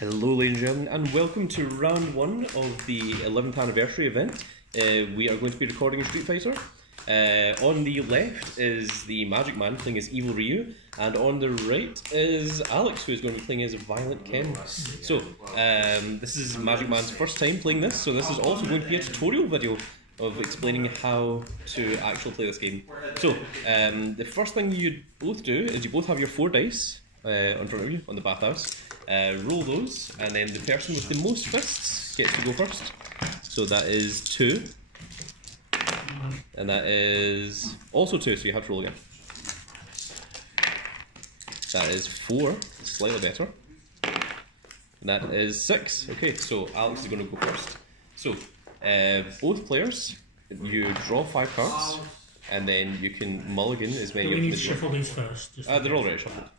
Hello ladies and gentlemen, and welcome to round 1 of the 11th anniversary event. We are going to be recording Street Fighter. On the left is the Magic Man playing as Evil Ryu, and on the right is Alex, who is going to be playing as Violent Ken. So, this is Magic Man's first time playing this, so this is also going to be a tutorial video of explaining how to actually play this game. So, the first thing you both do is you both have your 4 dice in front of you on the bathhouse. Roll those, and then the person with the most fists gets to go first. So that is 2, and that is also 2, so you have to roll again. That is 4, slightly better. And that is 6. Okay, so Alex is going to go first. So, both players, you draw 5 cards, and then you can mulligan as many Do we need to as you shuffle want. these first? They're already shuffled.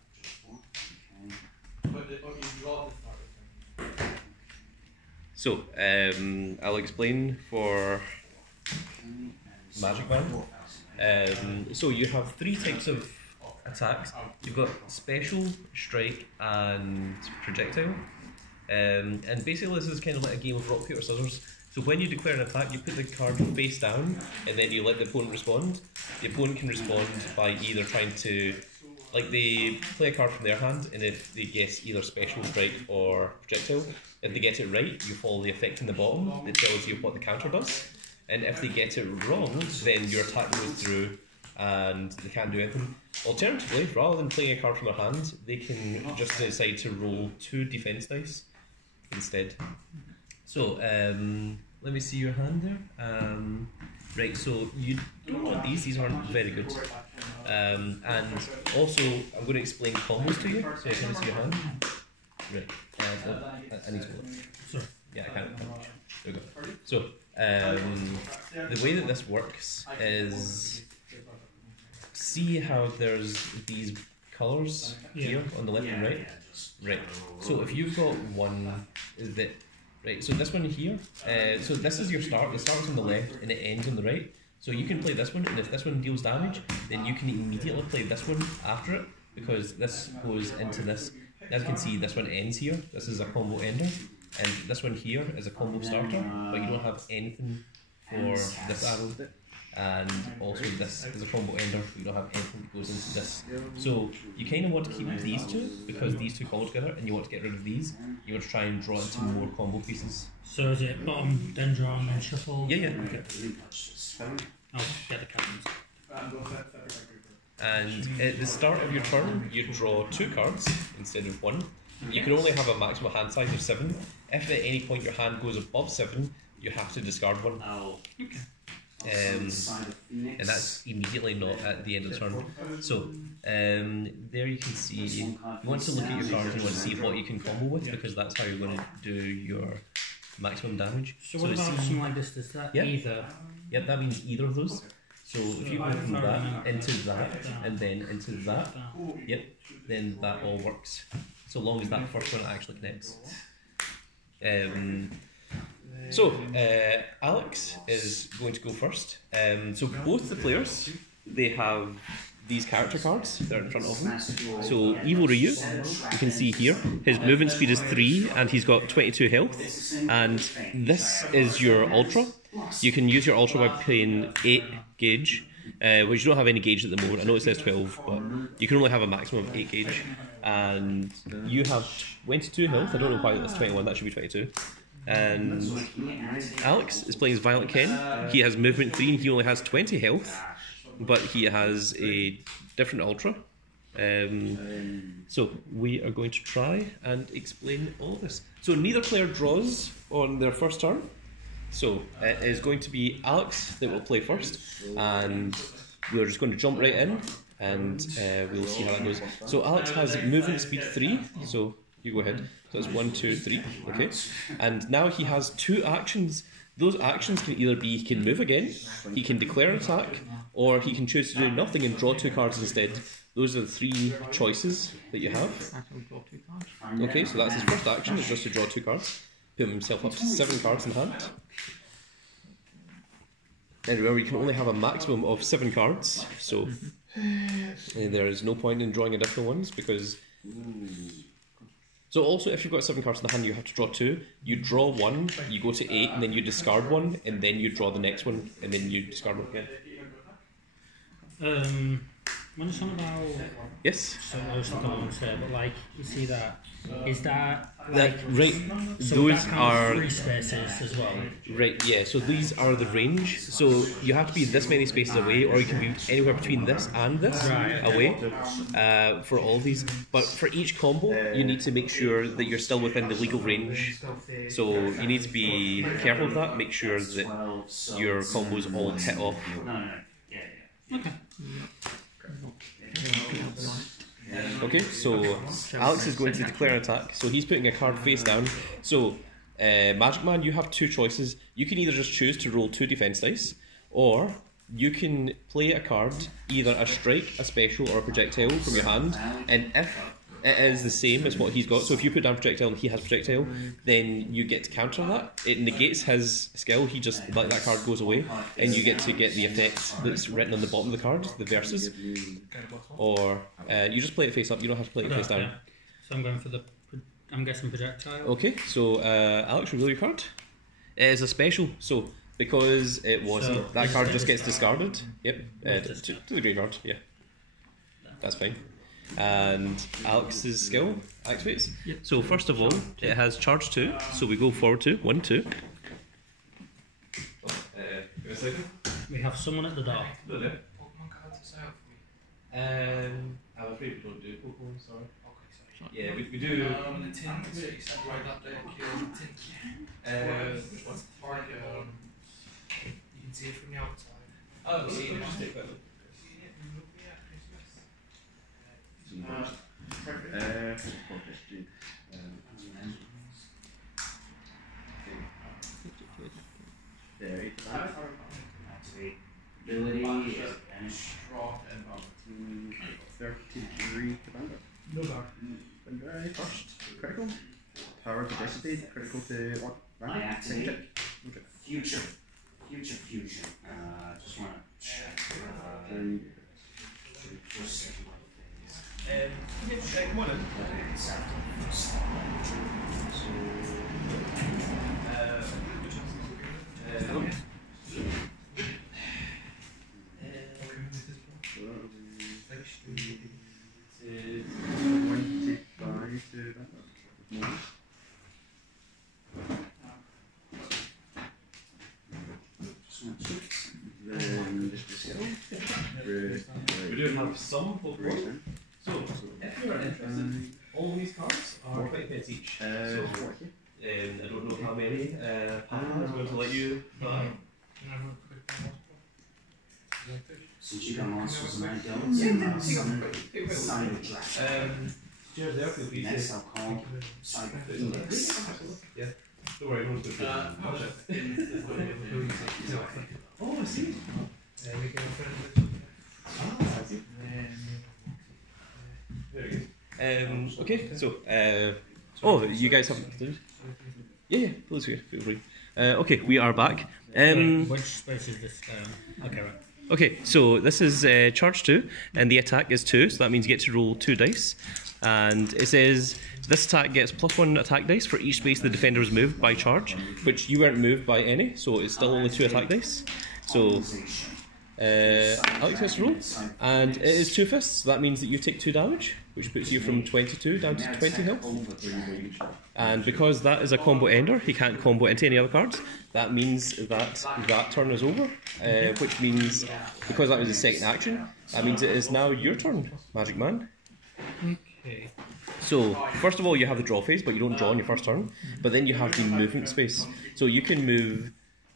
So, I'll explain for Magic Man. So you have 3 types of attacks. You've got Special, Strike, and Projectile. And basically this is kind of like a game of rock, paper, scissors. So when you declare an attack, you put the card face down, and then you let the opponent respond. The opponent can respond by either trying to, like, they play a card from their hand, and if they guess either Special, Strike, or Projectile, if they get it right, you follow the effect in the bottom that tells you what the counter does. And if they get it wrong, then your attack goes through and they can't do anything. Alternatively, rather than playing a card from their hand, they can just decide to roll 2 defense dice instead. So, let me see your hand there. Right, so you don't want these aren't very good. And also, I'm going to explain combos to you, so can I see your hand? Right, I need to look. Sorry. Yeah, I can't. There we go. So, the way that this works is, see how there's these colours here on the left and right? Right. So if you've got one that, right, so this one here, so this is your start. It starts on the left and it ends on the right. So you can play this one, and if this one deals damage, then you can immediately play this one after it, because this goes into this. As you can see, this one ends here. This is a combo ender, and this one here is a combo starter, but you don't have anything for this arrow. And also this is a combo ender, but you don't have anything that goes into this. So you kind of want to keep these two, because these two call together, and you want to get rid of these. You want to try and draw into more combo pieces. So is it bottom, then draw, and then shuffle? Yeah. Okay. I'll get the captains. And at the start of your turn, you draw 2 cards instead of 1. You can only have a maximum hand size of 7. If at any point your hand goes above 7, you have to discard 1. Okay. And that's immediately not at the end of the turn. So, there you can see, you want to look at your cards and you want to see what you can combo with, because that's how you're going to do your maximum damage. So what about something like this? Does that either? Yep, that means either of those. So if you go from that into that and then into that, yep, then that all works. So long as that first one actually connects. So, Alex is going to go first. So both the players, they have these character cards that are in front of them. So Evil Ryu, you can see here, his movement speed is 3 and he's got 22 health. And this is your Ultra. You can use your Ultra by playing 8 gauge, which you don't have any gauge at the moment. I know it says 12, but you can only have a maximum of 8 gauge. And you have 22 health. I don't know why that's 21, that should be 22. And Alex is playing as Violent Ken. He has movement 3 and he only has 20 health, but he has a different Ultra. So we are going to try and explain all of this. So neither player draws on their first turn. So it is going to be Alex that will play first, and we're just going to jump right in, and we'll see how that goes. So Alex has movement speed 3, so you go ahead. So that's 1, 2, 3, okay. And now he has 2 actions. Those actions can either be he can move again, he can declare an attack, or he can choose to do nothing and draw 2 cards instead. Those are the 3 choices that you have. Okay, so that's his first action, is just to draw 2 cards. Put himself up to 7 cards in hand. And remember, you can only have a maximum of 7 cards, so there is no point in drawing additional ones, because So also, if you've got 7 cards in the hand, you have to draw 2. You draw 1, you go to 8, and then you discard 1, and then you draw the next one, and then you discard 1 again. When it's on about... Yes? So I was looking on there, but like, you see that... Is that... Like, right, so those that are... 3 spaces as well? Right, yeah, so these are the range. So you have to be this many spaces away, or you can be anywhere between this and this away for all of these. But for each combo, you need to make sure that you're still within the legal range. So you need to be careful of that, make sure that your combos all hit off. Okay. Okay, so Alex is going to declare an attack. So he's putting a card face down. So, Magic Man, you have 2 choices. You can either just choose to roll 2 defense dice, or you can play a card, either a strike, a special, or a projectile from your hand. And if it is the same as what he's got, so if you put down projectile and he has projectile, then you get to counter that. It negates his skill, he just, like, that card goes away, and you get to get the effect that's written on the bottom of the card, the versus. Or you just play it face up, you don't have to play it face down. Yeah. So I'm going for the... I'm guessing projectile. Okay, so Alex, reveal your card. It is a special, so because it wasn't, So that card just gets it? discarded. Yep, to the graveyard, yeah. That's fine. And Alex's skill activates. Yep. So first of all, it has charge 2, so we go forward 2, 1, 2. Give a second. We have someone at the door. No. Pokemon cards to say out for me. I'm afraid we don't do Pokemon, sorry. Okay, sorry. Yeah, we do. The tint that you said right that day, the tint. Which one's the part, you can see it from the outside. Oh, You see it? just take that. Ability is banish. Draw and 33 commander. no dark. Vendrai first. Critical. Power to dissipate. Critical to what? I activate. Okay. Future. Just want to check. Just Come on in. it's after the first We do have some Pokemon. So, if you're interested, all these cards are 20 pence each. So, I don't know how many Pac-Man is going to let you buy. Since you got monsters and I don't, summon Dragon. Cheers there, feel free Next to. I'll call Psychic Phoenix. Don't worry, everyone's going to. Oh, I see. Okay, so, oh, you guys haven't continued? Yeah, please feel free. Okay, we are back. Which space is this guy on? Okay, right. Okay, so this is charge 2, and the attack is 2, so that means you get to roll 2 dice. And it says this attack gets +1 attack dice for each space the defender is moved by charge, which you weren't moved by any, so it's still only 2 attack dice. So, Alex gets to roll, and it is 2 fists, so that means that you take 2 damage, which puts you from 22 down to 20 health. And because that is a combo ender, he can't combo into any other cards. That means that that turn is over, which means, because that was the second action, that means it is now your turn, Magic Man. Okay. So, first of all, you have the draw phase, but you don't draw on your first turn. But then you have the movement space. So you can move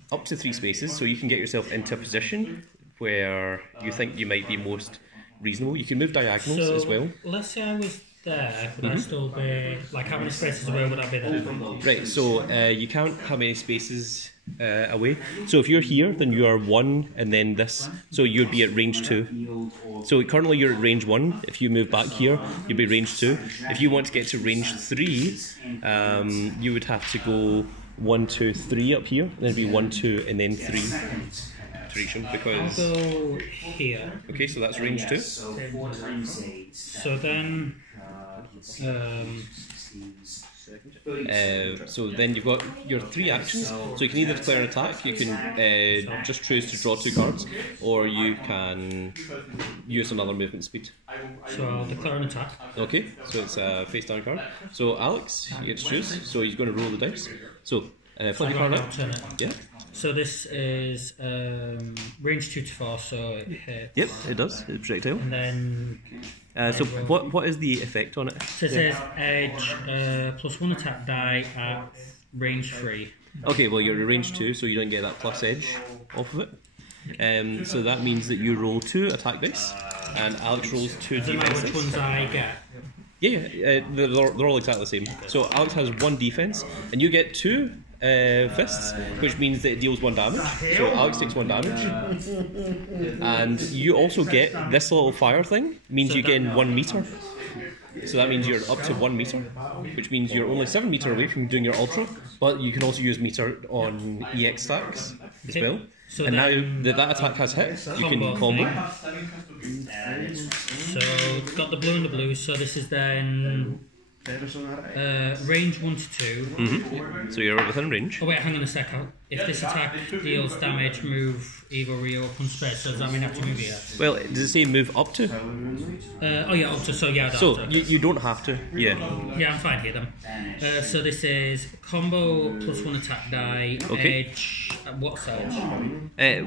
up to 3 spaces, so you can get yourself into a position where you think you might be most reasonable. You can move diagonals as well. Let's say I was there, would I still be... Like, how many spaces away would I be there? Right, so you can't have any spaces away. So if you're here, then you are 1, and then this. So you'd be at range 2. So currently you're at range 1. If you move back here, you'd be range 2. If you want to get to range 3, you would have to go 1, 2, 3 up here. Then it'd be 1, 2, and then 3. to reach him I'll because. go here. Okay, so that's range 2. So 4 times 8. So then, So then you've got your 3 actions. So you can either declare an attack, you can just choose to draw 2 cards, or you can use another movement speed. so I'll declare an attack. Okay, so it's a face down card. So Alex, you get to choose. So he's going to roll the dice. So flip the card out. Turn it. Yeah. So this is range 2 to 4, so it hits. Yep, it does. It's projectile. And then So what is the effect on it? so it says edge +1 attack die at range 3. Okay, well you're at range 2, so you don't get that plus edge off of it. So that means that you roll 2 attack dice, and Alex rolls 2 Doesn't matter defense which dice. ones I get. Yeah, they're all exactly the same. So Alex has 1 defense, and you get 2 fists, which means that it deals 1 damage. So Alex takes 1 damage, and you also get this little fire thing. Means you gain 1 meter. So that means you're up to 1 meter, which means you're only 7 meter away from doing your ultra. But you can also use meter on EX stacks as well. So And now then- that attack has hit, you can combo. So it's got the blue and the blue. So this is then range 1 to 2. So you're within range. Oh wait, hang on a sec. If this attack deals damage, move either Rio or space. So does that mean I have to move here? Well, does it say move up to? Oh yeah, up to, so yeah. So that's you don't have to. Yeah. yeah, I'm fine here then. So this is combo +1 attack die. Okay. Edge. What's edge?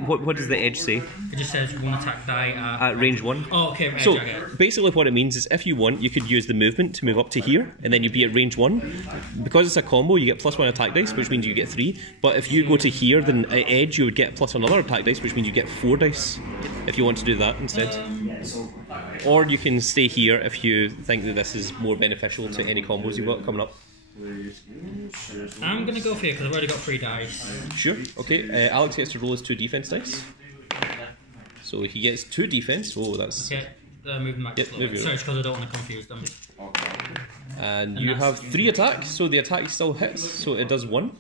What does the edge say? It just says 1 attack die at. At range 1. Oh, okay. Edge, So I get it. basically, what it means is, if you want, you could use the movement to move up to here, and then you'd be at range 1. Because it's a combo, you get +1 attack dice, which means you get 3. But if you go to here, then at edge you would get plus another attack dice, which means you get 4 dice. If you want to do that instead, or you can stay here if you think that this is more beneficial to any combos you've got coming up. I'm gonna go for here because I've already got 3 dice. Sure. Okay. Alex gets to roll his 2 defense dice. So he gets 2 defense. Oh, that's. Okay. Move them back Yep, a little move bit. you. Sorry, it's because I don't want to confuse them. And you have 3 attacks, so the attack still hits, so it does 1.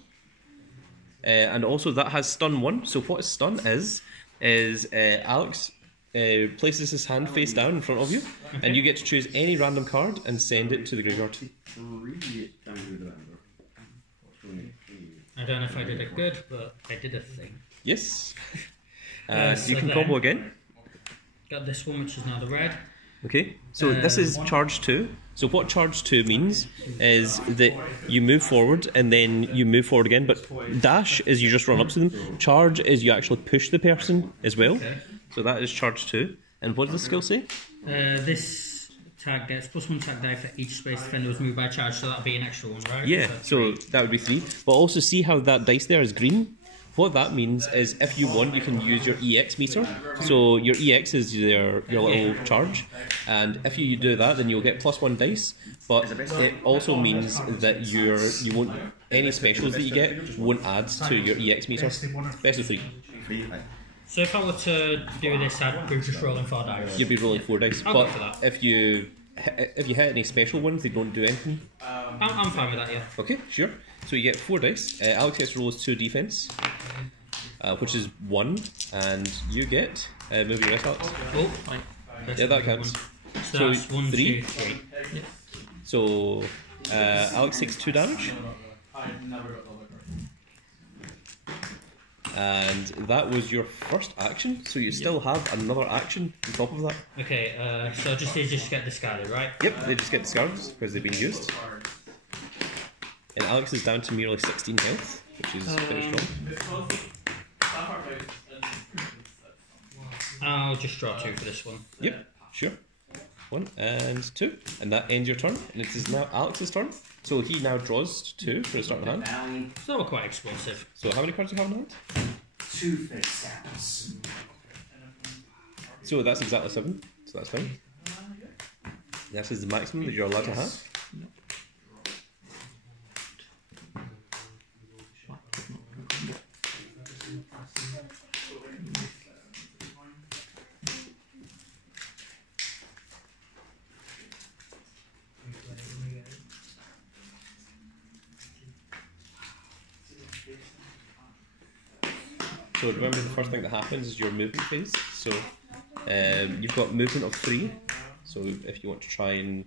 And also that has stun 1. So what stun is Alex places his hand face down in front of you, and you get to choose any random card and send it to the graveyard. I don't know if I did it good, but I did a thing. Yes. So You can then- combo again. Got this one, which is now the red. Okay, so this is charge 2. So what charge 2 means is that you move forward and then you move forward again, but dash is you just run up to them. Charge is you actually push the person as well. Okay. So that is charge 2. And what does the skill say? This attack gets +1 attack die for each space defender was moved by charge, so that'll be an extra one, right? Yeah, so 3. that would be 3. But also see how that dice there is green? What that means is if you want, you can use your EX meter. So your EX is your little charge. And if you do that, then you'll get +1 dice. But it also means that you won't, any specials that you get won't add to your EX meter. Best of 3. So if I were to do this, I'd be just rolling 4 dice. You'd be rolling 4 dice. I'll go But for that. if you hit any special ones, they don't do anything. I'm fine with that, yeah. Okay, sure. So you get 4 dice. Alex gets to roll his 2 defense, which is 1, and you get move your wrist, Alex. Oh, fine. Yeah, that counts. So So that's 1, 3. 2, 3. Yeah. So Alex takes 2 damage, and that was your first action. So you still have another action on top of that. Okay, so these just get discarded, right? Yep, they just get discarded because they've been used. And Alex is down to merely 16 health, which is very strong. I'll just draw 2 for this one. Yep, sure. 1 and 2, and that ends your turn. And it is now Alex's turn. So he now draws 2 for his start of hand. So they were quite explosive. So how many cards do you have in hand? 2 face downs. So that's exactly 7. So that's fine. That is the maximum that you're allowed to have. So remember, the first thing that happens is your movement phase. So you've got movement of 3. So if you want to try and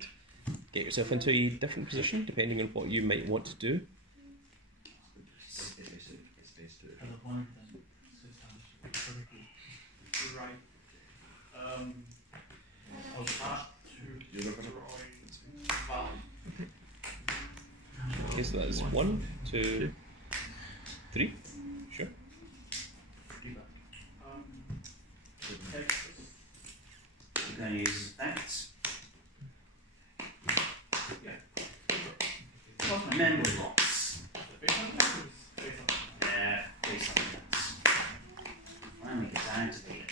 get yourself into a different position, depending on what you might want to do. Right. I'll start to Okay, so that is 1, 2, 3. Sure. You're going to use effects. Memory blocks. Yeah, face on effects. Finally get to activate it.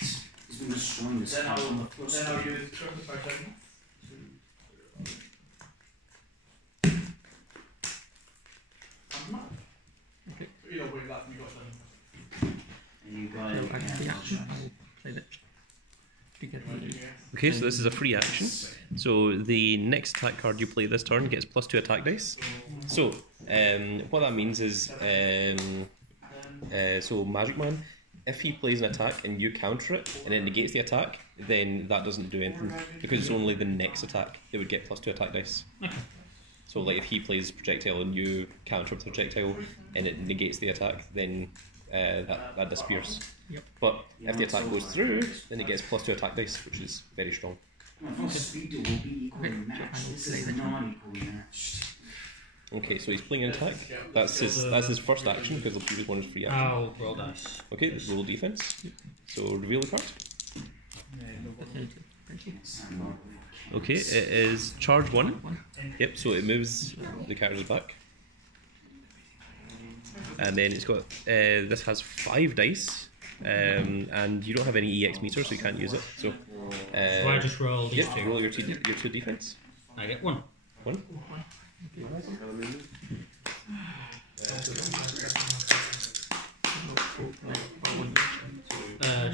He's been destroying this house on the floor. Then I'll use 25 seconds. Okay. Either way, that we got done. And you got So it. I can the action. I will play that. To get the Okay, so this is a free action. So the next attack card you play this turn gets +2 attack dice. So what that means is, so Magic Man, if he plays an attack and you counter it and it negates the attack, then that doesn't do anything because it's only the next attack that would get +2 attack dice. So like if he plays projectile and you counter with projectile and it negates the attack, then that disappears. Yep. But if the attack goes through, then it gets +2 attack dice, which is very strong. Well, speed will be equally Okay, so matched. I will This play is that not equally matched. Okay, so he's playing an attack. That's his first action because the previous one is free action. I'll roll dice. Okay, roll defense. So reveal the card. Thank you. Okay, it is charge 1. Yep, so it moves the characters back. And then it's got, this has 5 dice. And you don't have any EX meter, so you can't use it. So I just roll these yep, two. roll your 2 defense. I get 1. 1.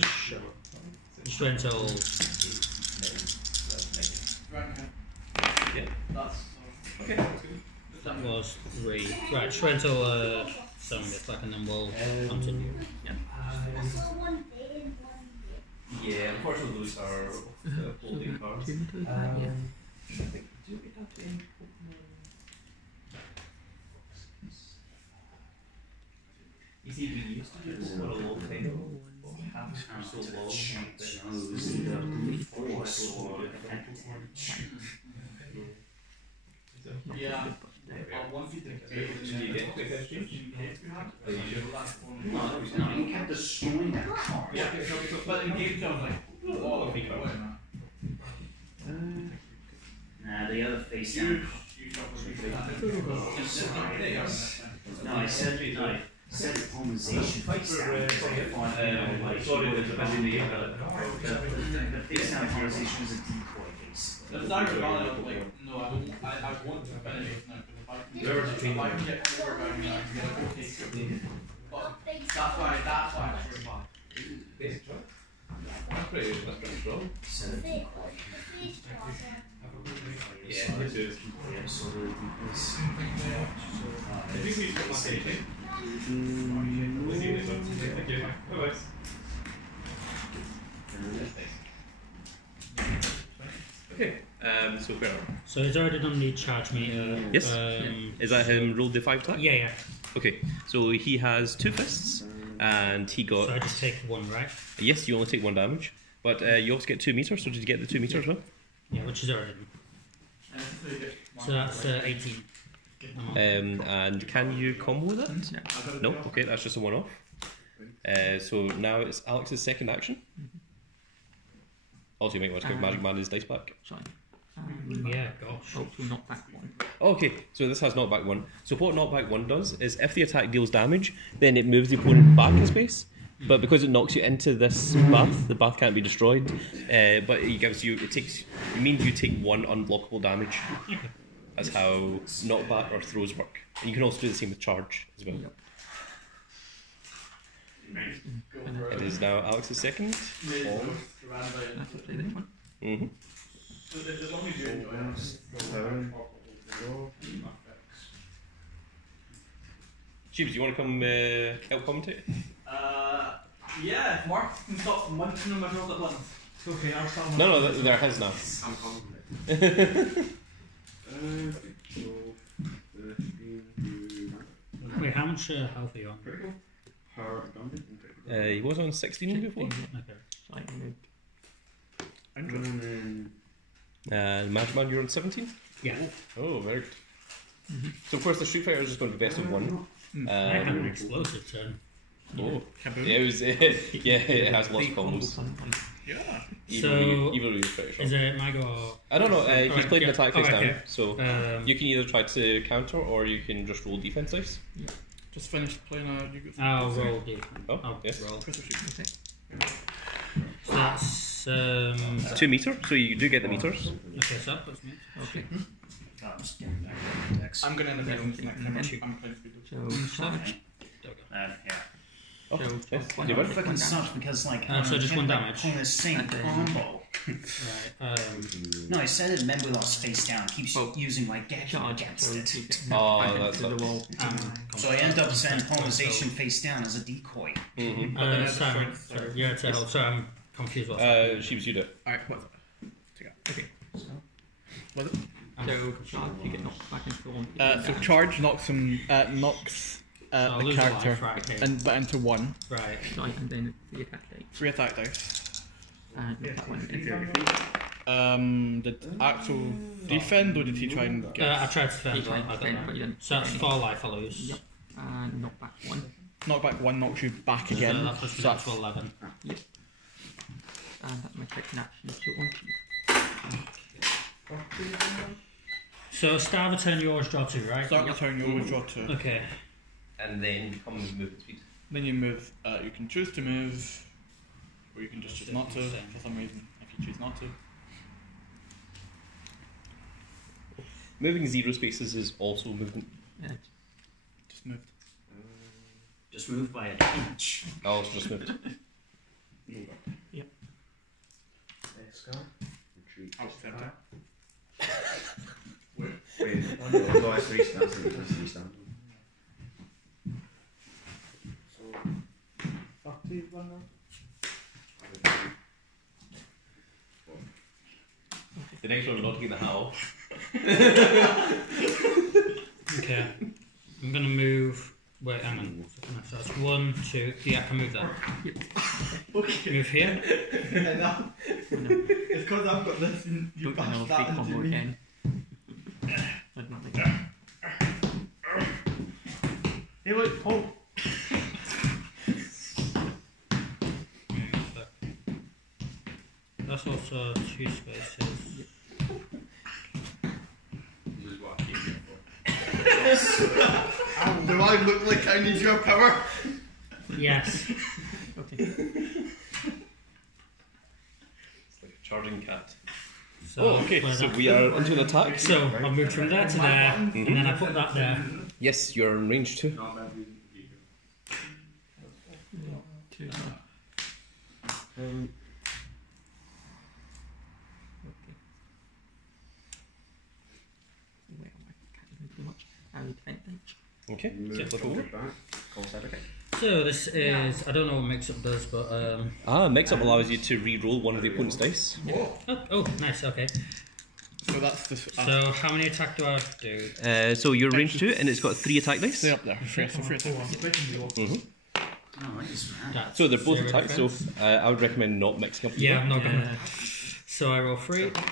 Sure. Strength roll. Yeah. Okay. That was 3. Right, strength roll 7 bits back and then we'll continue. Yeah. Yeah, unfortunately those are holding cards. You see, we used to do this for a long time. So long. Chose either force or effective. Yeah. One feet Did you get quick exchange? No, he kept destroying that card. Yeah, but in game terms, like, oh, wait a minute. Nah, the other face down. No, I said poemization face down. The face down poemization was a decoy face. That's not really like, no, I want to finish it now, because if I can get 4 going, I can get a 4 take. But that's why it's really bad. That's pretty strong. Set a decoy. Yeah, me too. Yeah, so the decoys. Thank you. Bye-bye. Okay, so where? So he's already done the charge meter. Yes. Is that him rolled the 5 attack? Yeah. Okay, so he has 2 fists, and he got. So I just take 1, right? Yes, you only take 1 damage, but you also get 2 meters. So did you get the 2 meters as well? Yeah, which is already done. So that's 18. And can you combo that? No. Okay, that's just a one-off. So now it's Alex's second action. Also, you might want to give Magic Man his dice back. Sorry. Yeah, gosh. Oh, so knock back 1. Okay, so this has knockback 1. So what knockback 1 does is if the attack deals damage, then it moves the opponent back in space. But because it knocks you into this bath, the bath can't be destroyed. But it gives you, it means you take 1 unblockable damage. That's how knockback or throws work. And you can also do the same with charge as well. It is now Alex's second. Mm-hmm. Jeeves, do you want to come help commentate? Yeah, Mark can stop munching on my chocolate buns. Okay, I'll start. No, they're his now. I'm confident. 12, 13, Wait, how much health are you on? critical. Power Gambit and critical. He was on 16 before. Okay. And then Magic Man, you're on 17? Yeah. Oh, very good. So, of course, the Street Fighter is just going to be best of one. I had an explosive turn. Oh, yeah, it was. Yeah, it has lots of combos. Yeah. Evil Real pretty sure. Is it my go or... I don't know. He's Alright, played yeah. an attack face Alright, down, okay. so you can either try to counter or you can just roll defense dice. Just finished playing a. You got I'll roll the... Oh, I'll yes. roll. Crystal Sheet. So that's... It's 2 meter, so you do get the meters. Okay, so that puts me... Okay. Let's get back to the decks. I'm gonna end up using this next time. I'm playing speed. So... Yeah. Oh, yes. Well, Do you it want? fucking sucks because like so just one damage. playing the same combo. Right, No, I said it meant we lost face down. Keeps using my Geki Charge, against so it. keep it Oh, back that's to the sucks. wall. So I end up sending polarization face down as a decoy. Mm-hmm. sorry, yeah, it's a help. Sorry, I'm confused what's happening. She was you do it. Alright, what's Okay. Was it? So charge, you get knocked back into the wall. So charge knocks him, knocks I'll the lose a character life, right, okay. but into 1. Right. Right, and then the attack dice. 3 attack dice. And that one again. Did Axel defend or did he try and get? I tried to defend, You tried but I to got defend, but that. you didn't. So that's 4 life I lose. Yep. And knock back 1. Knockback 1 knocks you back So again. that puts me So down to that's 11. And that's my quick action. So 1. So start of a turn, you always draw 2, right? start the turn, you always draw 2. Okay. And then become movement speed. Then you move. You can choose to move, or you can just choose not to. For some reason, if you choose not to. Moving 0 spaces is also movement. Just moved. Just move by an inch. I also just moved. Yep. Retreat. I'll accept it. Wait, although I 3 stands, and 3 stands. So, 31 now? The next one, not to get the howl. Okay. I'm gonna move. Wait, hang on. So that's 1, 2. Yeah, I can move that. Move here. It's because I've got this and you Don't know bashed that into combo me. again. I'd not like Hey look, Paul. That's also 2 spaces. This is what I came here for. Do I look like I need your power? Yes. Okay. It's like a charging cat. So Oh, okay. where So that- we are into an attack. So I moved from there to there, and then I put that there. Yes, you're in range 2. Not bad reason to be here. 2. Wait, I can't even too much. I would defend bench. Okay, Move, so flip over. back. Call cyber kick. So this is, I don't know what mix-up does, but Mix-up allows you to re-roll one of the opponent's dice. oh, nice, okay. So that's the. So how many attack do I do? So you're range 2 and it's got 3 attack dice. Stay up there. Free attack. Oh, nice, man. That's So they're both 0 attacks, so defense. I would recommend not mixing up the Yeah, I'm not Yeah. gonna. So I roll 3 to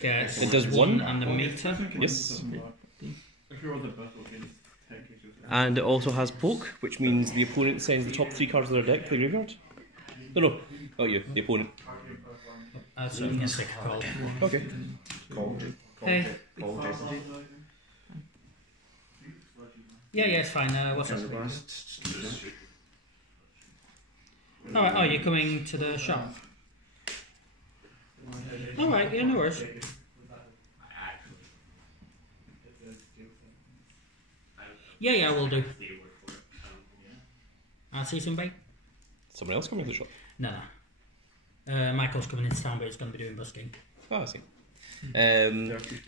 get It does 1. and the meter. Yes. If you're on the battle against 10 cases. And it also has poke, which means the opponent sends the top 3 cards of their deck to the graveyard. No, not you, the opponent. So I'm gonna take a call. Okay. Call Hey. Jason D. Yeah, it's fine. What's up? Counter blast. Alright, oh, you're coming to the shop? Alright, yeah, no worries. Yeah, we'll do. I'll see somebody. Someone else coming to the shop. No. Michael's coming into town, but he's going to be doing busking. Oh, I see.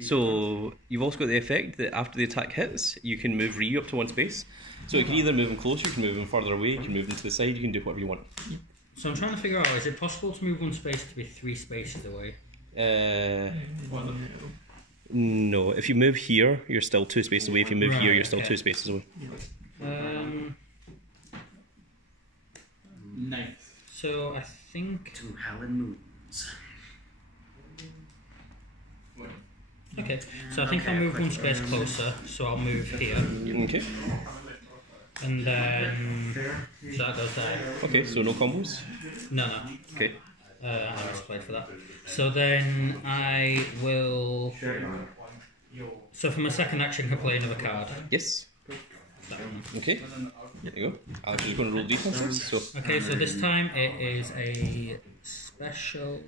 So you've also got the effect that after the attack hits, you can move Ryu up to 1 space. So you can either move him closer, you can move him further away, you can move him to the side, you can do whatever you want. So I'm trying to figure out, is it possible to move 1 space to be 3 spaces away? No, if you move here, you're still 2 spaces away. If you move here, Right, you're still okay. 2 spaces away. Ninth. So I think... To Helen Moons. Okay, so I think I'll move 1 space closer, so I'll move here. Okay. And then... So that goes there. Okay, so no combos? No. Okay. I misplayed for that. So then I will... So for my second action, I can play another card. Yes. That one. Okay. There you go. Alex is going to roll defenses. So Okay, so this time it is a special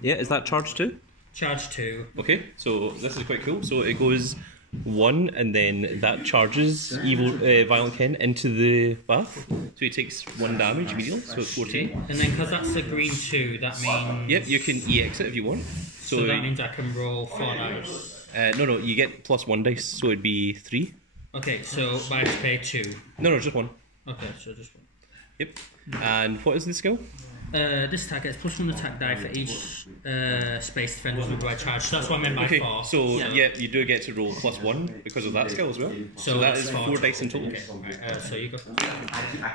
yeah, is that charge 2? charge 2. Okay, so this is quite cool. So it goes 1, and then that charges Violent Ken into the bath. So he takes 1 damage immediately. So it's 14. And then because that's a green 2, that means... Yep, you can EX it if you want. So that means I can roll 4 dice. No, you get +1 dice, so it'd be 3. Okay, so I have to pay 2. No, just 1. Okay, so just 1. Yep. And what is the skill? This attack gets +1 attack die for each space defenders moved by charge. So that's what I meant by Okay, 4. so yeah, you do get to roll +1 because of that skill as well. So that that's is 4 4 dice in total. Okay, right, so you go.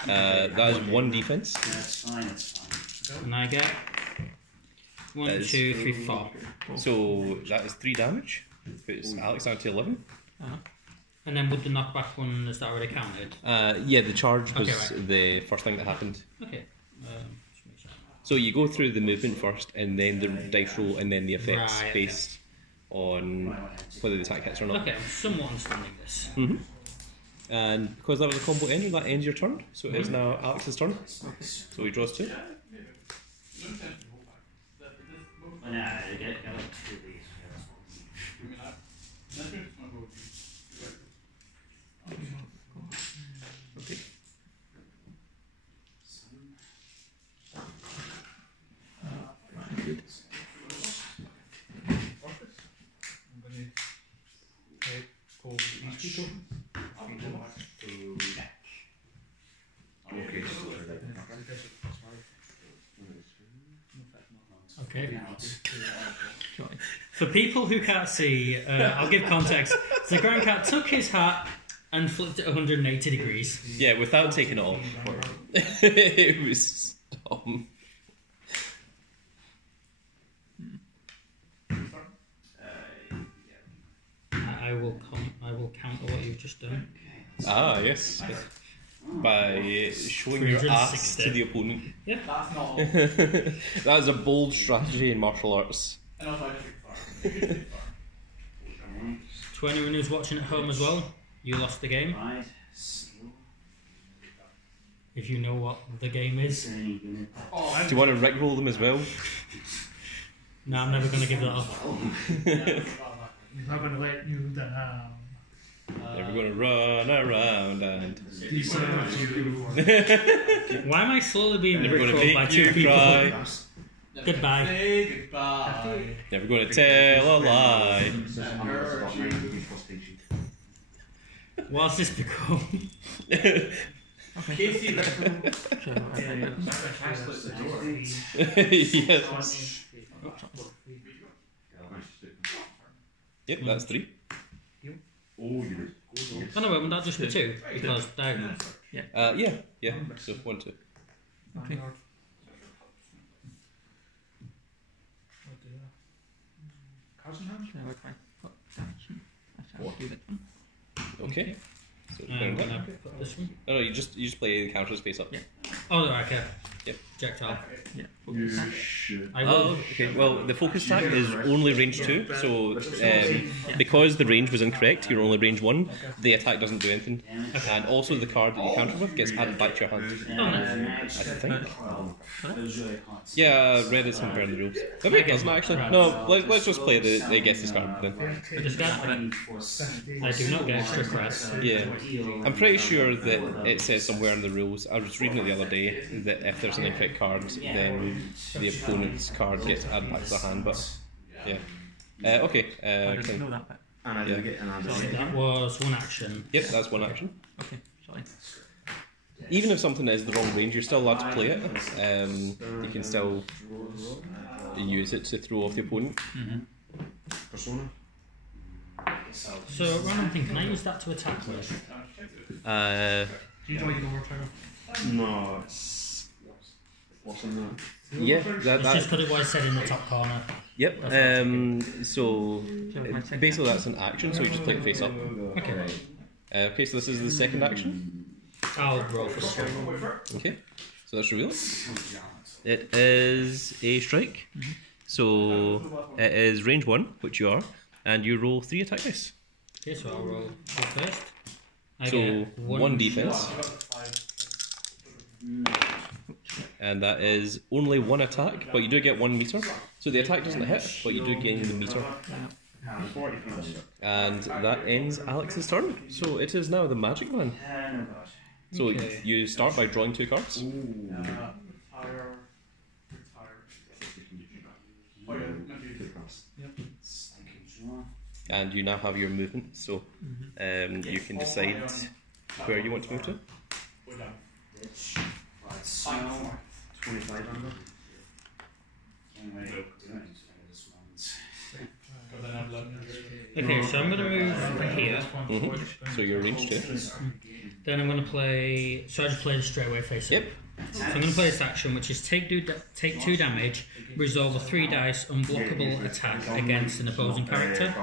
That is 1 defense. That's fine, that's fine. And I get 1, That is- 2, 3, 4. So that is 3 damage. Puts Alex down to 11. And then with the knockback one, is that already counted? Yeah, the charge was Okay, right. the first thing that happened. Okay. Just make sure. So you go through the movement first, and then the dice roll, and then the effects Right, based on whether the attack hits or not. Okay, I'm somewhat understanding this. And because that was a combo ender, that ends your turn. So it is now Alex's turn. So he draws 2. Well, no, I get like 2 of these. Okay. For people who can't see, I'll give context. So Grand Cat took his hat and flipped it 180 degrees. Yeah, without taking it off. It was dumb. I will counter what you've just done. Ah, yes. By showing your ass 360. to the opponent. That's not all. That is a bold strategy in martial arts. And also, I just took To anyone who's watching at home as well, you lost the game. Right, slow. If you know what the game is. Any unit. Do you want to rickroll them as well? No, I'm never going to give that up. He's not going to let you down. Never going to run around and Deserve you. Why am I slowly being never going to rickrolled by make 2 you people? cry. Goodbye. Say goodbye. Never going to tell a lie. What's this become? Casey, Yes. Yep, that's 3. Oh, you did. Oh no, wouldn't that just be 2? Because diagonal. Yeah. So 1, 2. Okay. No, we're fine. Got damage. I'll do that one. Okay. So I'm going to put this one. no, you just play the counters face up. Yeah. Oh, right, okay. Yep. Projectile. Yeah. You should. I will. Oh, okay. Well, the focus attack is only range 2, so because the range was incorrect, you're only range 1. The attack doesn't do anything, and also the card that you counter with gets added back to your hand. Oh, nice. I think. It was really hot. Yeah, I read it somewhere in the rules. Maybe it doesn't actually. No, let's just play the guess this card then. Just get it. I do not get extra creds. Yeah, I'm pretty sure that it says somewhere in the rules. I was reading it the other day that if there's an incorrect card, then the opponent's card gets added back to their hand. But yeah, Okay. I didn't know that bit. And I didn't get an answer. Sorry. That was one action. Yep, that's one action. Okay, sorry. Even if something is the wrong range, you're still allowed to play it. You can still use it to throw off the opponent. Persona. So, random thing, can I use that to attack with? Do you join the door, Trevor? No, it's. What's in that? Yeah, It's just because it was said in the top corner. Yep. So basically that's an action, so you just play it face up. Okay. Okay, so this is the second action. I'll roll for strike. Okay, so let's reveal it. It is a strike. So it is range 1, which you are, and you roll 3 attack dice. Okay, so I'll roll first. I So get 1 defense, and that is only 1 attack, but you do get 1 meter. So the attack doesn't hit, but you do gain the meter. And that ends Alex's turn. So it is now the Magic Man. So Okay. you start by drawing 2 cards. Retire. Oh, yeah, maybe. And you now have your movement, so you can decide where you want to move to. We're done. Right, so 25 under. can't wait to do anything at this moment. Because then I've learned. Okay, so I'm going to move here. So you're range 2. Then I'm going to play. So I just play this straight away face up. Yep. So I'm going to play this action, which is take 2 damage, resolve a 3 dice unblockable attack against an opposing character.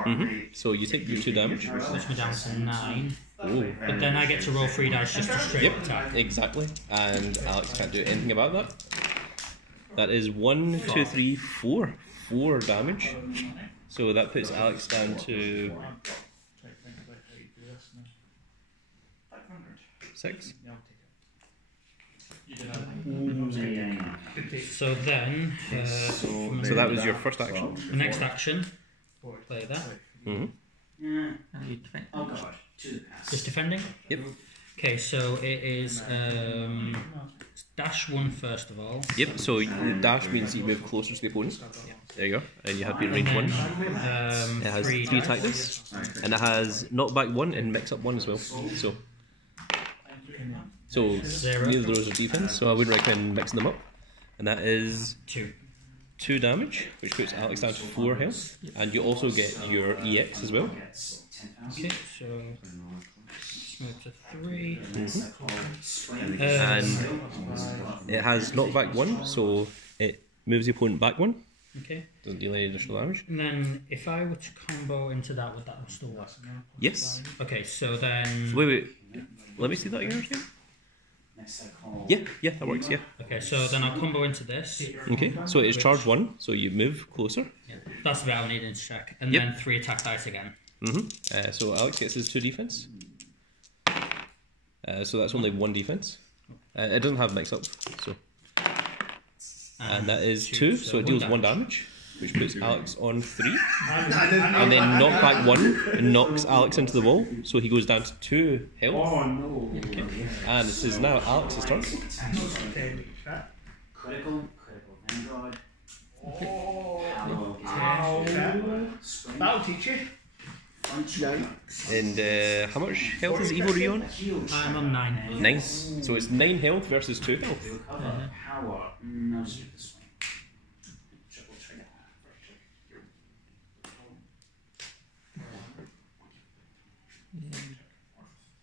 So you take your 2 damage. Puts me down to 9. Oh, But then I get to roll 3 dice just to straight yep, attack. exactly. And Alex can't do anything about that. That is 1, 2, 3, 4. 4 damage. So that puts Alex down to 6. You did have. So then, So that was your first action. the next action, play that. Mm-hmm. Yeah. And you defend. Oh god, to the pass. Just defending? Yep. Okay, so it is dash 1 first of all. Yep, so the dash means you move closer to the opponent. There you go. And you have your range 1. It has 3 attack dice. And it has knockback 1 and mix up 1 as well. So Zero. neither of those are defense, so I would recommend mixing them up. And that is 2. 2 damage, which puts Alex down to 4 health. And you also get your EX as well. Okay, so let's move to 3. And it has knockback 1, so it moves the opponent back 1. Okay, Doesn't deal any additional damage. and then if I were to combo into that, would that still work? Yes. Okay, so then. Wait. Let me see that again. Yeah, that works, yeah. Okay, so then I'll combo into this. Okay, so it is charge 1, so you move closer. Yeah, that's the bit I'll need to check. And Yep. then 3 attack dice again. So Alex gets his 2 defense. So that's only 1 defense. It doesn't have mix up, so. And that is 2, so it deals 1 damage, which puts Alex on 3. And then knockback 1 knocks Alex into the wall, so he goes down to 2 health. Oh no. Okay. And it is now Alex's turn. Critical Vanguard. That'll teach you. And how much health is Evil Rio on? I'm on 9. 9. So it's 9 health versus 2 health. Power. No, let's do it this way. Triple trigger.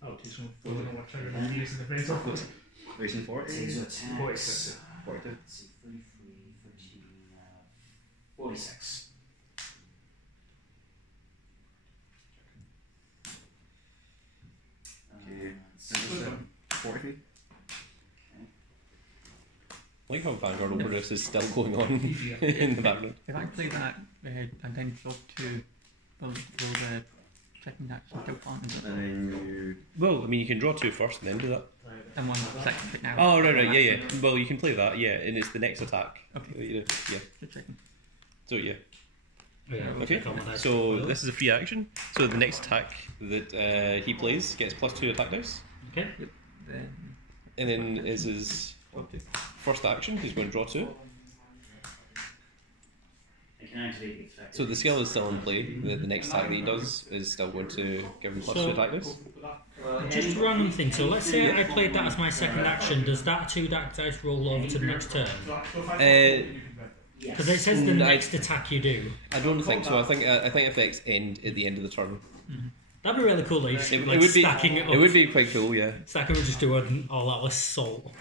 I'll teach them. I don't know what trigger they're using the face off. Racing 40. Six attacks. 42. Let's see, 33, 13, 46. Okay. 43. I like how Vanguard Overdose is still going on in the background. If I play that and then drop to will the second action still count as And then you. Well, I mean, you can draw 2 first and then do that. I'm on 6 right now. Oh, right, yeah. Well, you can play that, yeah, and it's the next attack. Okay. Yeah. Just checking. So, yeah. Yeah, we'll Okay, check on what I so will. this is a free action. So the next attack that he plays gets +2 attack dice. Okay. Then And then is his first action, he's going to draw 2. can activate the effect. So the skill is still in play. The next attack that he does is still going to give him plus 2 attack dice. Just a random thing. So let's say I played that as my second action. Does that 2 attack dice roll over to the next turn? Because it says the next attack you do. I don't think so. I think effects end at the end of the turn. That'd be really cool. Though. You should, It like, would be. stacking it up. It would be quite cool. Yeah. Stacking would just do an all-out assault.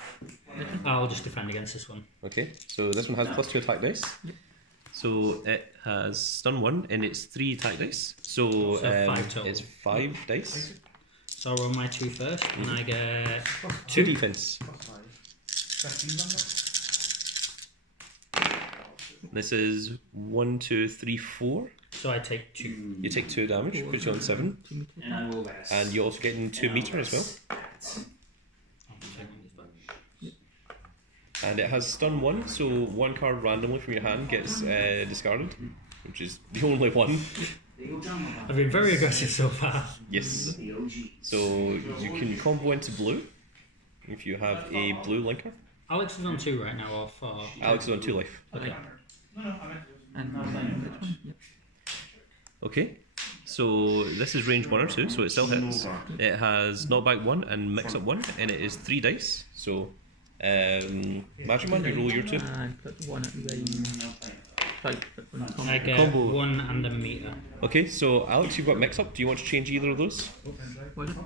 I'll just defend against this one. Okay. So this one has plus 2 attack dice. So it has stun 1 and it's 3 attack dice. So 5 total. it's 5 dice. So I'll roll my 2 first, and I get 2 defense. This is 1, 2, 3, 4. So I take 2. You take 2 damage, puts you on 7, And I will rest. and you also get in 2 meter as well. And it has stun 1, so 1 card randomly from your hand gets discarded, which is the only one. I've been very aggressive so far. Yes. So you can combo into blue if you have a blue linker. Alex is on 2 right now, or 4. Alex is on 2 life. Okay. And which one? Yep. Okay. So this is range 1 or 2, so it still hits. It has knockback 1 and mix up 1, and it is 3 dice. So Magic Man, you roll your 2. And put 1 at range. Sorry, put 1 combo. I get Combo. 1 and a meter. Okay, so Alex, you've got mix up. Do you want to change either of those? What is it?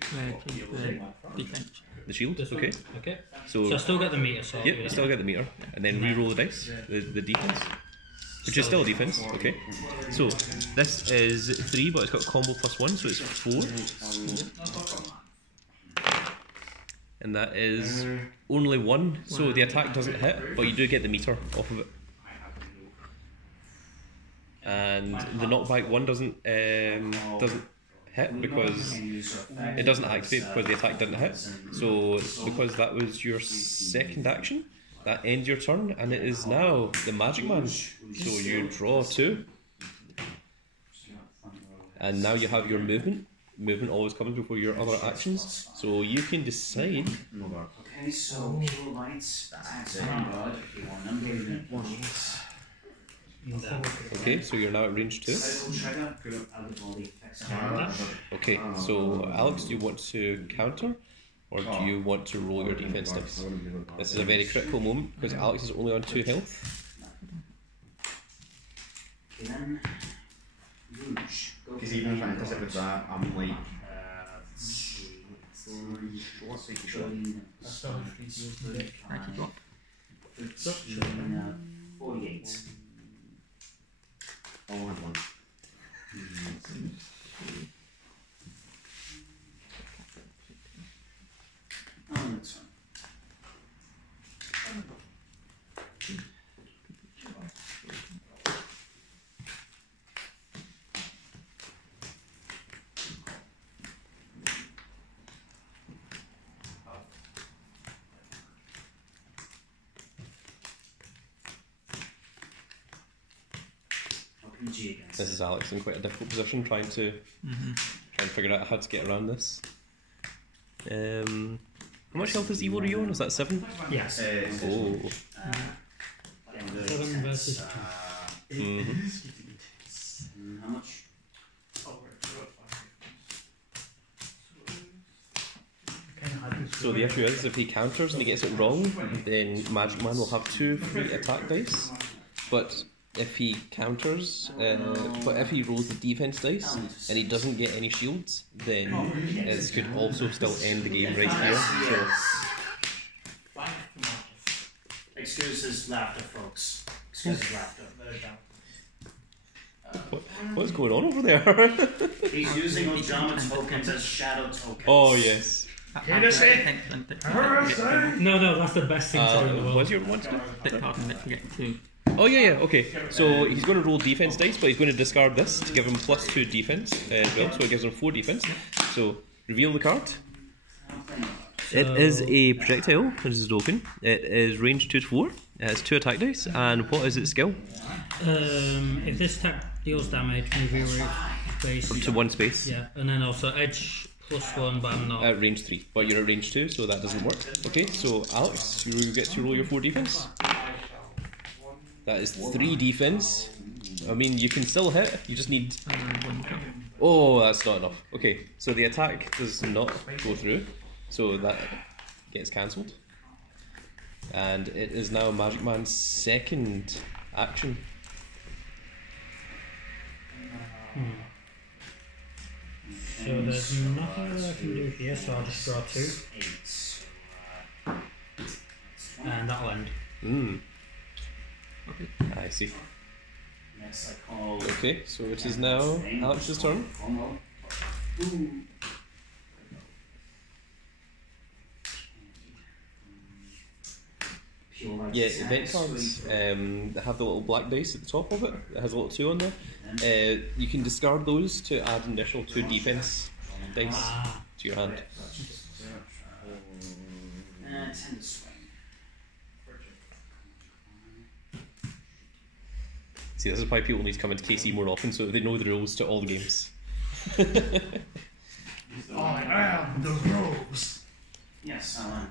Change the defense. The shield? This one? Okay. Okay. So So I still get the meter, so yep, you still get the meter, and then re-roll the dice, the defense, which is still a defense. Okay, so this is 3, but it's got combo plus 1, so it's 4, and that is only 1. So the attack doesn't hit, but you do get the meter off of it, and the knockback 1 doesn't hit because it doesn't activate because the attack didn't hit. So because that was your second action, that ends your turn, and it is now the Magic Man. So you draw 2, and now you have your movement. Movement always comes before your other actions, so you can decide. Okay, so Pure Lights, that's God, if you want them. Okay, so you're now at range 2. Okay, so Alex, do you want to counter, or do you want to roll your defense dice? This is a very critical moment because Alex is only on 2 health. Okay, then Rouge. Because even if I intercept with that, I'm like Let's see. short, so you can short. 48. All at once. Oh, that's fine. RPG again. This is Alex in quite a difficult position, trying to figure out how to get around this. How much health is Evo Rio on? Is that 7? Yes. Oh. 7 versus 2. How much? So the issue is, if he counters and he gets it wrong, then Magic Man will have 2 free attack dice. But if he counters, but if he rolls the defense dice and he doesn't get any shields, then it could also still end the game right here. So Excuses, laughter, folks. Excuses, laughter. what's going on over there? He's using Ojama tokens as shadow tokens. Oh yes. No, that's the best thing to do in the world. What's your one? That card and let you get 2. Oh yeah, okay. So he's going to roll defense dice, but he's going to discard this to give him plus 2 defense as well. So it gives him 4 defense. So reveal the card. It is a projectile. This is broken. It is range 2 to 4. It has 2 attack dice. And what is its skill? If this attack deals damage, move your space. Up to 1 space. Yeah, and then also edge +1, but I'm not. At range 3, but you're at range 2, so that doesn't work. Okay, so Alex, you get to roll your 4 defense. That is 3 defense. I mean, you can still hit. You just need. One card. Oh, that's not enough. Okay, so the attack does not go through, so that gets cancelled. And it is now Magic Man's second action. So there's nothing that I can do here, so I'll just draw 2. And that'll end. Okay. I see. Next I call. Okay, so it is now Alex's turn. Yeah, event cards have the little black dice at the top of it. It has a little 2 on there. You can discard those to add an additional 2 defense dice to your hand. 10 to swing. See, this is why people need to come into KC more often, so they know the rules to all the games. I am the rules. Yes, I land.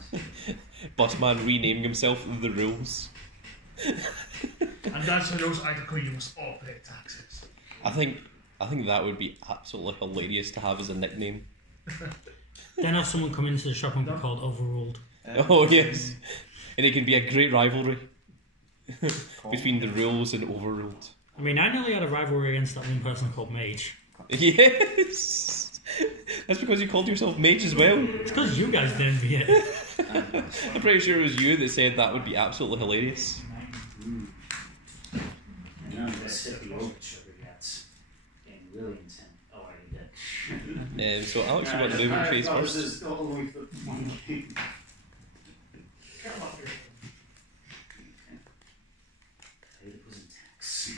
Bossman renaming himself The Rules. And that's the rules I decree you must all pay taxes. I think that would be absolutely hilarious to have as a nickname. Then have someone come into the shop and be called Overruled. Oh yes, and it can be a great rivalry between The Rules and Overruled. I mean, I nearly had a rivalry against that one person called Mage. Yes, that's because you called yourself Mage as well. It's because you guys didn't be it. I'm pretty sure it was you that said that would be absolutely hilarious. I know this hit the overture gets getting really intense. Oh, I already did. So Alex, you got the movement phase first. It was intense.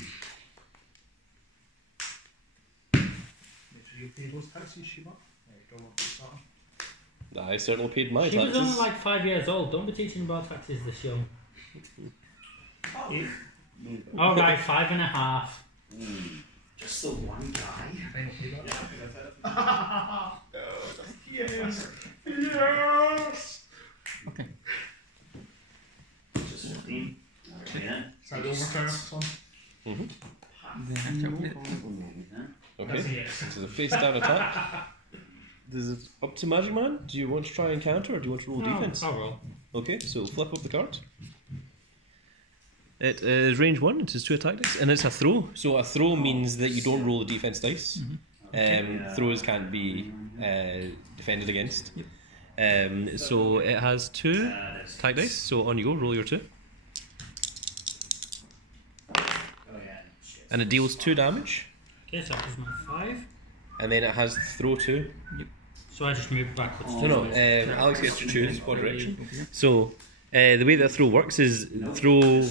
Make sure you pay those taxes, Shiva. Yeah, you don't want to start. I certainly paid my She was taxes. only like 5 years old. Don't be teaching about taxes this young. Alright, 5.5. Just the one guy. I don't pay that. Yes! Yes! Okay. Just 15. Yeah. Is that over, son? Mm-hmm. Then I shall hit. Okay, That's a yes. this is a face down attack. This is up to Magic Man. Do you want to try and counter or do you want to roll defense? I'll roll. Okay, so flip up the card. It is range 1, it is 2 attack dice, and it's a throw. So a throw means that you don't roll the defense dice. Throws can't be defended against. So it has 2 attack dice, so on you go, roll your 2. Oh yeah. Shit. And it deals 2 damage, Okay, so that was my 5. and then it has throw 2. So I just move backwards. No, Alex gets to choose what direction. So the way that throw works is throw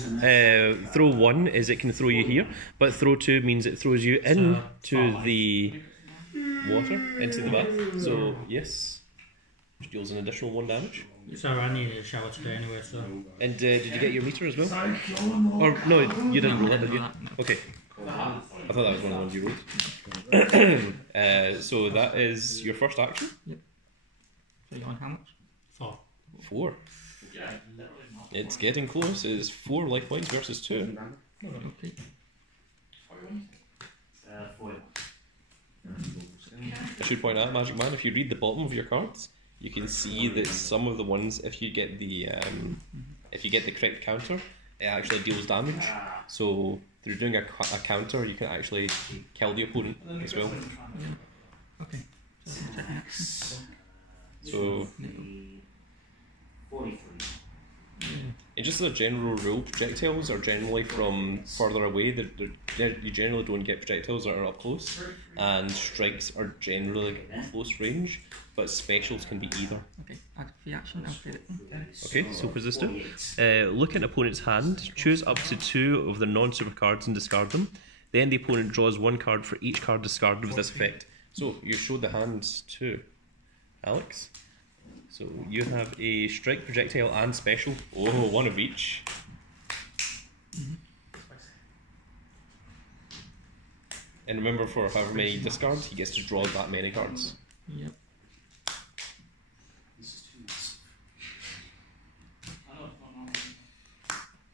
1 is it can throw you here, but throw 2 means it throws you into the water, into the bath. So yes, which deals an additional 1 damage. Sorry, I needed a shower today anyway, so. And did you get your meter as well? Or no, you didn't roll it, did you? Okay. I thought that was one of the ones you rolled. So that is your first action. So you on how much? 4. 4. It's getting close. It's 4 life points versus 2. Okay. 4. I should point out, Magic Man, if you read the bottom of your cards, you can see that some of the ones, if you get the correct counter, it actually deals damage. So through doing a counter, you can actually kill the opponent as well. Okay. So second action. So, 43. and just as a general rule, projectiles are generally from further away. You generally don't get projectiles that are up close, and strikes are generally close range, but specials can be either. Okay. Add free action. I'll get it. Okay, so what does this do? Look at an opponent's hand, choose up to 2 of their non-super cards and discard them. Then the opponent draws 1 card for each card discarded with this effect. So you showed the hands too, Alex. So you have a strike, projectile, and special. Oh, 1 of each. And remember, for however many discards, he gets to draw that many cards. Yep. This is too massive. I know it's not normal.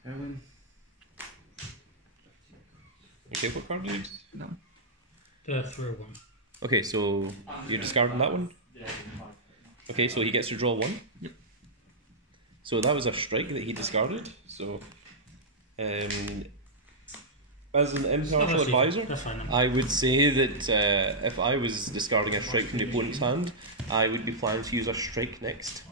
Helen. say what card you used? No. The through one. Okay, so you're discarding that one? Yeah, Okay, so he gets to draw one? Yep. So that was a strike that he discarded. So, as an impartial advisor, That's fine then. I would say that if I was discarding a strike from the opponent's hand, I would be planning to use a strike next.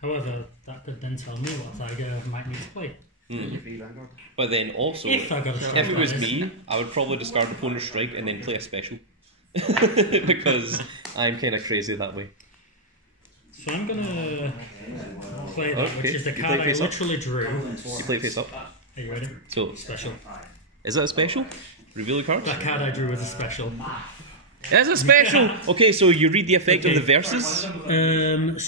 However, that could then tell me what Tiger might need to play. Your V Vanguard. But then also, If I got a strike, if it was that is. me, I would probably discard the opponent's strike and then play a special. Because I'm kind of crazy that way. So I'm gonna play that, which Okay, is the you card play I face up? literally drew. You play face up. Are you ready? So, Special. is that a special? Reveal the card? That card I drew was a special. It's a special! Okay, so you read the effect of Okay. the verses.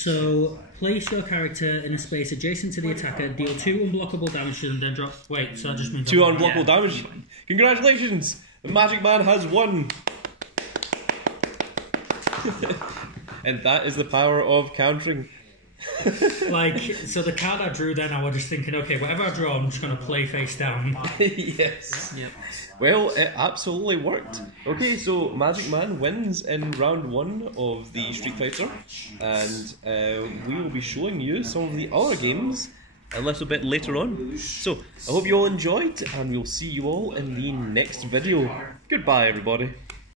So place your character in a space adjacent to the attacker, deal 2 unblockable damage and then drop. Wait, so that just means 2 unblockable damage. Congratulations! The Magic Man has won! And that is the power of countering. Like, so the card I drew then, I was just thinking, okay, whatever I draw, I'm just going to play face down. Yes. Yep. Well, it absolutely worked. Okay, so Magic Man wins in round 1 of the Street Fighter, and we will be showing you some of the other games a little bit later on. So, I hope you all enjoyed, and we'll see you all in the next video. Goodbye, everybody.